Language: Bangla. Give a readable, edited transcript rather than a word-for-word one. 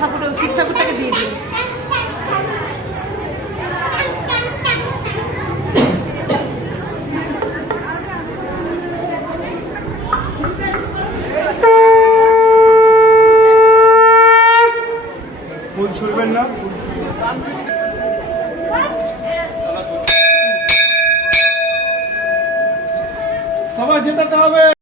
ঠাকুর শিব ঠাকুরটাকে দিয়ে দিই। ফুল ছুড়বেন না, সবাই যেতে হবে।